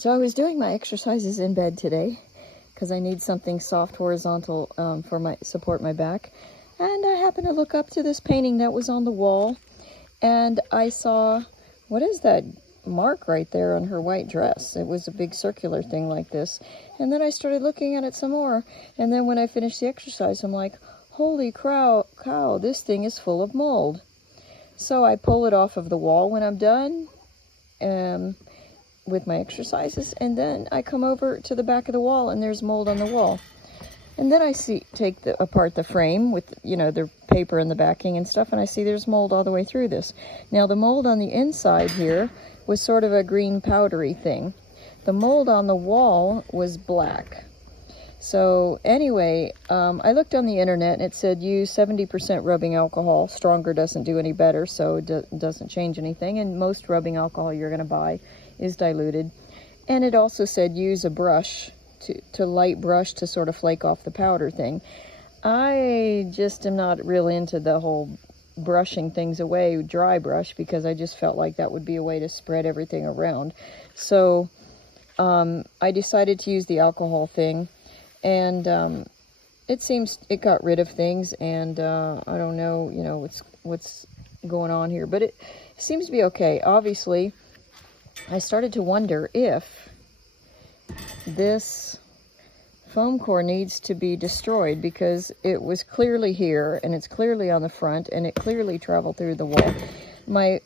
So I was doing my exercises in bed today because I need something soft, horizontal for my support my back. And I happened to look up to this painting that was on the wall, and I saw, what is that mark right there on her white dress? It was a big circular thing like this. And then I started looking at it some more. And then when I finished the exercise, I'm like, holy cow, this thing is full of mold. So I pull it off of the wall when I'm done with my exercises, and then I come over to the back of the wall and there's mold on the wall. And then I take apart the frame with, the paper and the backing and stuff, and I see there's mold all the way through this. Now the mold on the inside here was sort of a green powdery thing. The mold on the wall was black. So anyway, I looked on the internet and it said use 70% rubbing alcohol. Stronger doesn't do any better, so it doesn't change anything. And most rubbing alcohol you're going to buy is diluted. And it also said use a brush, to light brush to sort of flake off the powder thing. I just am not really into the whole brushing things away, dry brush, because I just felt like that would be a way to spread everything around. So I decided to use the alcohol thing. And it seems it got rid of things, and I don't know, what's going on here, but it seems to be okay. Obviously, I started to wonder if this foam core needs to be destroyed, because it was clearly here, and it's clearly on the front, and it clearly traveled through the wall.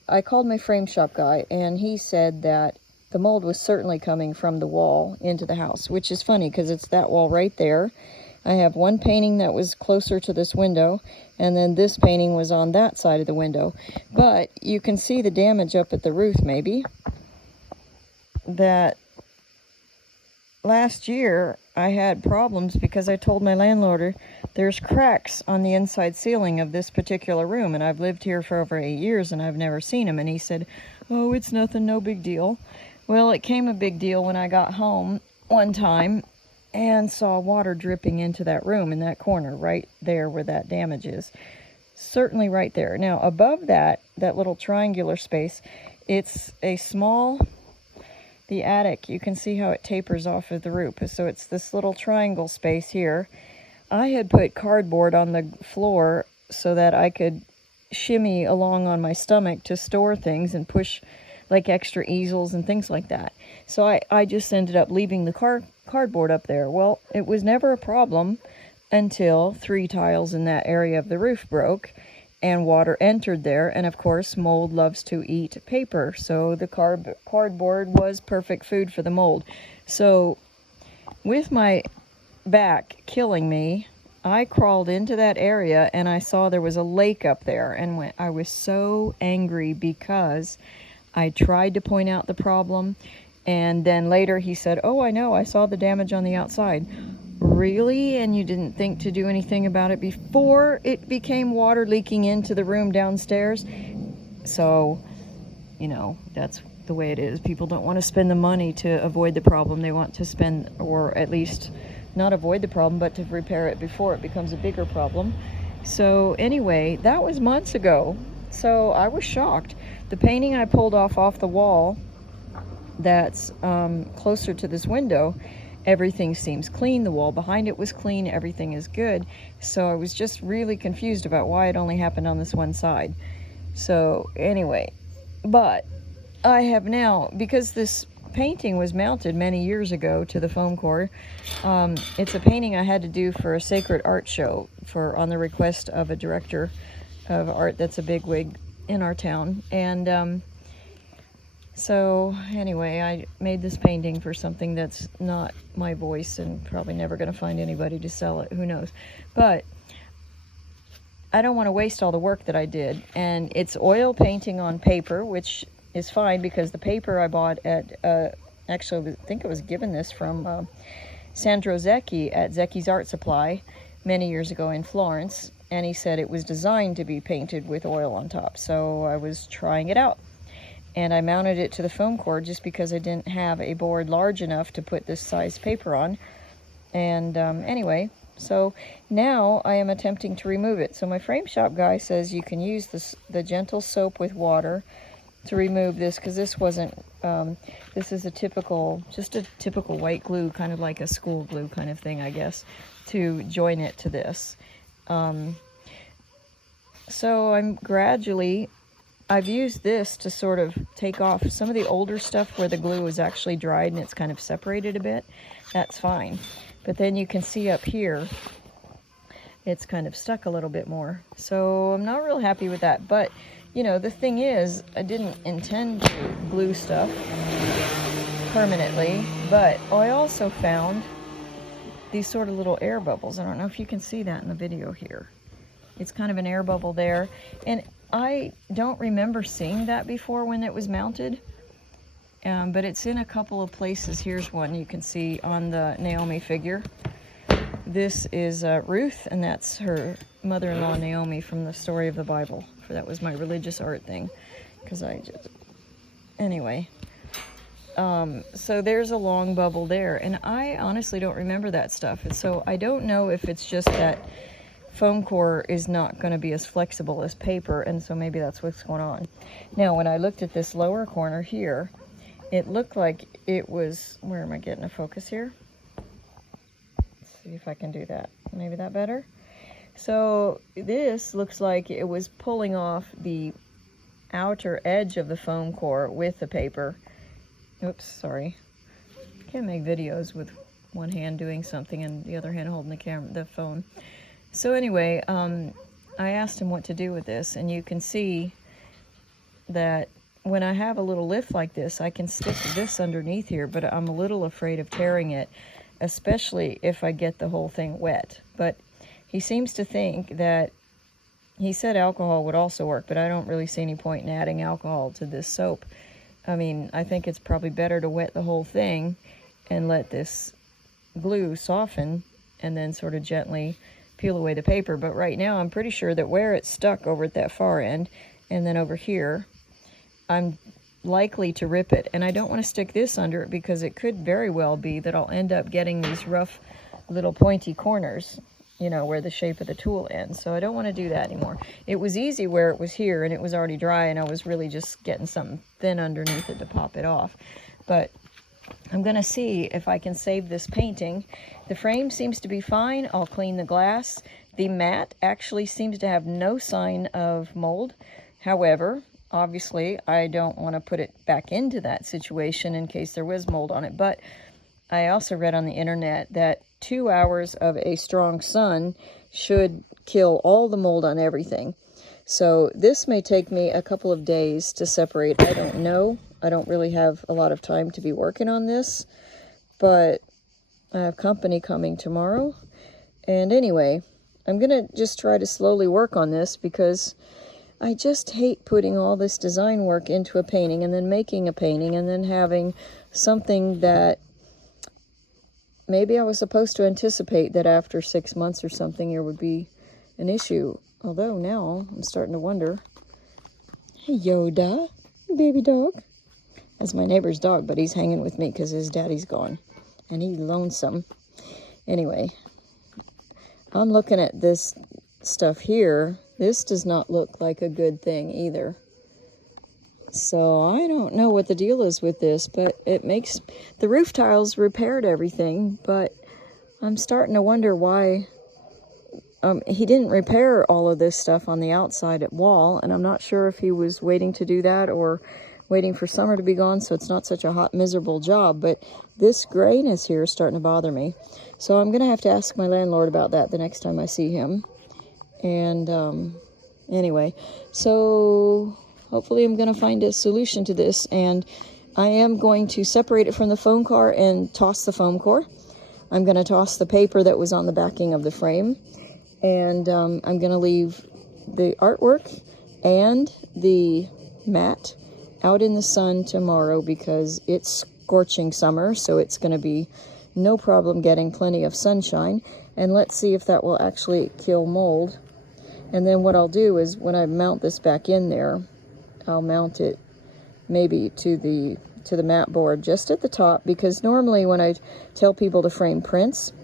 I called my frame shop guy, and he said that the mold was certainly coming from the wall into the house, which is funny because it's that wall right there. I have one painting that was closer to this window, and then this painting was on that side of the window. But you can see the damage up at the roof, maybe. That last year I had problems because I told my landlord there's cracks on the inside ceiling of this particular room, and I've lived here for over 8 years and I've never seen them. And he said, oh, it's nothing, no big deal. Well, it came a big deal when I got home one time and saw water dripping into that room in that corner right there where that damage is. Certainly right there. Now, above that little triangular space, it's a small, the attic, you can see how it tapers off of the roof. So it's this little triangle space here. I had put cardboard on the floor so that I could shimmy along on my stomach to store things and push like extra easels and things like that. So I just ended up leaving the cardboard up there. Well, it was never a problem until 3 tiles in that area of the roof broke and water entered there. And of course, mold loves to eat paper. So the cardboard was perfect food for the mold. So with my back killing me, I crawled into that area and I saw there was a lake up there, and I was so angry because I tried to point out the problem, and then later he said, oh, I know, I saw the damage on the outside. Really? And you didn't think to do anything about it before it became water leaking into the room downstairs? So, that's the way it is. People don't want to spend the money to avoid the problem. They want to spend, or at least not avoid the problem, but to repair it before it becomes a bigger problem. So anyway, that was months ago. So I was shocked. The painting I pulled off the wall that's closer to this window, everything seems clean. The wall behind it was clean. Everything is good. So I was just really confused about why it only happened on this one side. So anyway, but I have now, because this painting was mounted many years ago to the foam core, it's a painting I had to do for a sacred art show on the request of a director of art that's a bigwig in our town. And so anyway, I made this painting for something that's not my voice and probably never going to find anybody to sell it. Who knows? But I don't want to waste all the work that I did. And it's oil painting on paper, which is fine because the paper I bought at, actually I think it was given this from Sandro Zecchi at Zecchi's Art Supply many years ago in Florence. And he said it was designed to be painted with oil on top. So I was trying it out. And I mounted it to the foam core just because I didn't have a board large enough to put this size paper on. And anyway, so now I am attempting to remove it. So my frame shop guy says you can use the gentle soap with water to remove this, because this wasn't, this is just a typical white glue, kind of like a school glue kind of thing, I guess, to join it to this. So I've used this to sort of take off some of the older stuff where the glue is actually dried and it's kind of separated a bit. That's fine. But then you can see up here, it's kind of stuck a little bit more. So I'm not real happy with that. But, you know, the thing is, I didn't intend to glue stuff permanently, but I also found these sort of little air bubbles. I don't know if you can see that in the video here. It's kind of an air bubble there. And I don't remember seeing that before when it was mounted. But it's in a couple of places. Here's one you can see on the Naomi figure. This is Ruth, and that's her mother-in-law Naomi from the story of the Bible. That was my religious art thing, anyway. So there's a long bubble there, and I honestly don't remember that stuff. And so I don't know if it's just that foam core is not going to be as flexible as paper, and so maybe that's what's going on. Now, when I looked at this lower corner here, it looked like it was, where am I getting a focus here? Let's see if I can do that. Maybe that better? So this looks like it was pulling off the outer edge of the foam core with the paper. Oops, sorry. Can't make videos with one hand doing something and the other hand holding the phone. So anyway, I asked him what to do with this, and you can see that when I have a little lift like this, I can stick this underneath here, but I'm a little afraid of tearing it, especially if I get the whole thing wet. But he seems to think that, he said alcohol would also work, but I don't really see any point in adding alcohol to this soap. I mean, I think it's probably better to wet the whole thing and let this glue soften and then sort of gently peel away the paper. But right now I'm pretty sure that where it's stuck over at that far end and then over here, I'm likely to rip it. And I don't want to stick this under it because it could very well be that I'll end up getting these rough little pointy corners, you know, where the shape of the tool ends. So I don't want to do that anymore. It was easy where it was here and it was already dry, and I was really just getting something thin underneath it to pop it off. But I'm going to see if I can save this painting. The frame seems to be fine. I'll clean the glass. The mat actually seems to have no sign of mold. However, obviously, I don't want to put it back into that situation in case there was mold on it. But I also read on the internet that 2 hours of a strong sun should kill all the mold on everything. So this may take me a couple of days to separate. I don't know. I don't really have a lot of time to be working on this, but I have company coming tomorrow. And anyway, I'm going to just try to slowly work on this because I just hate putting all this design work into a painting and then making a painting and then having something that maybe I was supposed to anticipate that after 6 months or something there would be an issue. Although now I'm starting to wonder. Hey, Yoda, baby dog. That's my neighbor's dog, but he's hanging with me because his daddy's gone. And he's lonesome. Anyway, I'm looking at this stuff here. This does not look like a good thing either. So I don't know what the deal is with this, but it makes... The roof tiles repaired everything, but I'm starting to wonder why... he didn't repair all of this stuff on the outside wall, and I'm not sure if he was waiting to do that or waiting for summer to be gone so it's not such a hot, miserable job. But this grayness here is starting to bother me. So I'm going to have to ask my landlord about that the next time I see him. And anyway, so hopefully I'm going to find a solution to this. And I am going to separate it from the foam core and toss the foam core. I'm going to toss the paper that was on the backing of the frame. And I'm going to leave the artwork and the mat out in the sun tomorrow because it's scorching summer, so it's going to be no problem getting plenty of sunshine. And let's see if that will actually kill mold. And then what I'll do is when I mount this back in there, I'll mount it maybe to the mat board just at the top, because normally when I tell people to frame prints,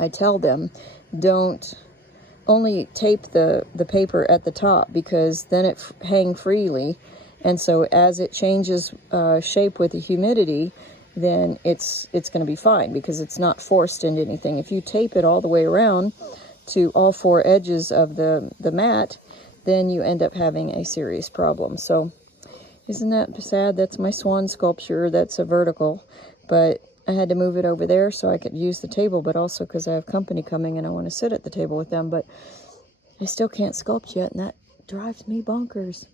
I tell them don't only tape the paper at the top, because then it hang freely And so as it changes shape with the humidity, then it's going to be fine because it's not forced into anything. If you tape it all the way around to all four edges of the mat, then you end up having a serious problem. So isn't that sad? That's my swan sculpture. That's a vertical, but I had to move it over there so I could use the table, but also because I have company coming and I want to sit at the table with them. But I still can't sculpt yet, and that drives me bonkers.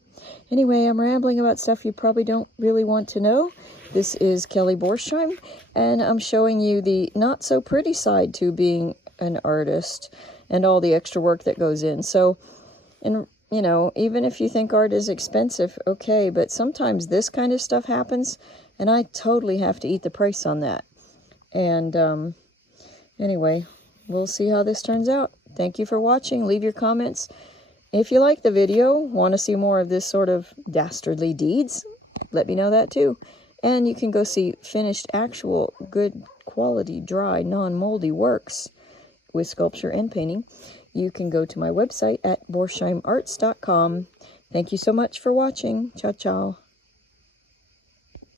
Anyway, I'm rambling about stuff you probably don't really want to know. This is Kelly Borsheim, and I'm showing you the not so pretty side to being an artist and all the extra work that goes in. So, and you know, even if you think art is expensive, okay, but sometimes this kind of stuff happens, and I totally have to eat the price on that. And anyway, we'll see how this turns out. Thank you for watching. Leave your comments. If you like the video, want to see more of this sort of dastardly deeds, let me know that too. And you can go see finished, actual, good quality, dry, non-moldy works with sculpture and painting. You can go to my website at borsheimarts.com. Thank you so much for watching. Ciao, ciao.